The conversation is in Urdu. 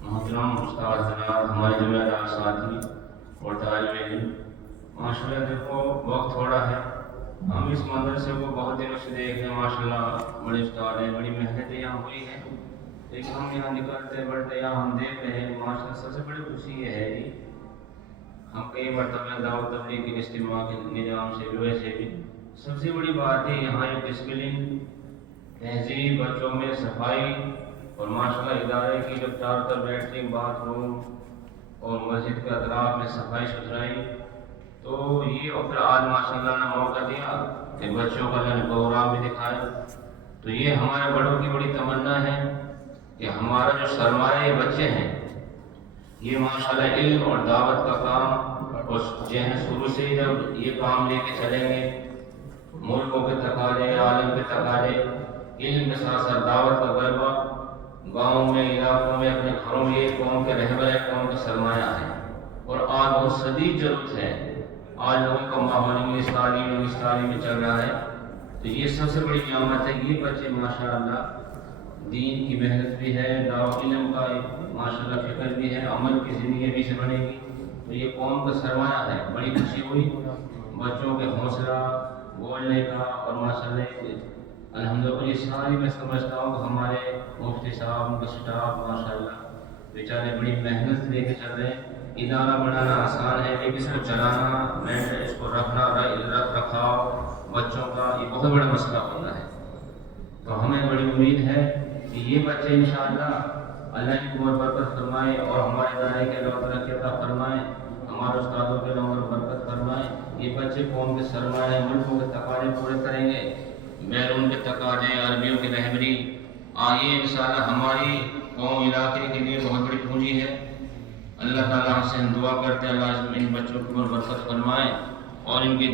محترم استاد جناب ہمارے ذمہ ساتھی اور طالب علم، ماشاء اللہ دیکھو وقت تھوڑا ہے، ہم اس مدرسے کو بہت دنوں سے دیکھ رہے ہیں، ماشاء اللہ بڑے استاد ہیں، بڑی محنتیں یہاں ہوئی ہیں، لیکن ہم یہاں نکلتے بڑھتے یہاں ہم دیکھ رہے ہیں ماشاء اللہ سب سے بڑی خوشی یہ ہے کہ ہم کئی مرتبہ دعوت تبلیغ کے اجتماع کے نظام سے بھی ویسے بھی سب سے بڑی بات ہے یہاں ایک ڈسپلن، تہذیب، بچوں میں صفائی اور ماشاء اللہ ادارے کی جو چاروں طرف لیٹرین، باتھ روم اور مسجد کے اطراف میں صفائی ستھرائی، تو یہ اور پھر آج ماشاء اللہ نے موقع دیا کہ بچوں کا پروگرام بھی دکھایا، تو یہ ہمارے بڑوں کی بڑی تمنا ہے کہ ہمارا جو سرمایہ بچے ہیں یہ ماشاءاللہ علم اور دعوت کا کام، اور ذہن شروع سے جب یہ کام لے کے چلیں گے، ملکوں کے تقاضے، عالم کے تقاضے، علم کے ساتھ ساتھ دعوت کا غلبہ گاؤں میں، علاقوں میں، اپنے گھروں میں، یہ قوم کے رہبر ہے، قوم کا سرمایہ ہے، اور آج بہت شدید ضرورت ہے، آج لوگوں کا ماحول انگلش تعلیم میں چل رہا ہے، تو یہ سب سے بڑی نعمت ہے، یہ بچے ماشاءاللہ دین کی محنت بھی ہے، دعوت علم کا ماشاءاللہ فکر بھی ہے، عمل کی زندگی بھی سے بنے گی، تو یہ قوم کا سرمایہ ہے، بڑی خوشی ہوئی بچوں کے حوصلہ بولنے کا، اور ماشاءاللہ الحمدللہ یہ ساری میں سمجھتا ہوں کہ ہمارے مفتی صاحب، ان کا سٹاف ماشاءاللہ بیچارے بڑی محنت لے کے چل رہے ہیں، ادارہ بنانا آسان ہے لیکن اس کو چلانا، اس کو رکھنا، رکھ رکھاؤ بچوں کا یہ بہت بڑا مسئلہ ہوتا ہے، تو ہمیں بڑی امید ہے کہ یہ بچے انشاءاللہ اللہ کی بہت برکت فرمائے، اور ہمارے ادارے کے اللہ ترقی عطا فرمائے، ہمارے استادوں کے اللہ برکت فرمائے، یہ بچے قوم کے سرمایہ، ملکوں کے تقاضے پورے کریں گے، بیرون کے تقاضے، عربیوں کی رہبری، آئیے انشاءاللہ ہماری قوم علاقے کے لیے بہت بڑی پونجی ہے، اللہ تعالیٰ سے ہم دعا کرتے ہیں اللہ ان بچوں کی برکت فرمائے اور ان کی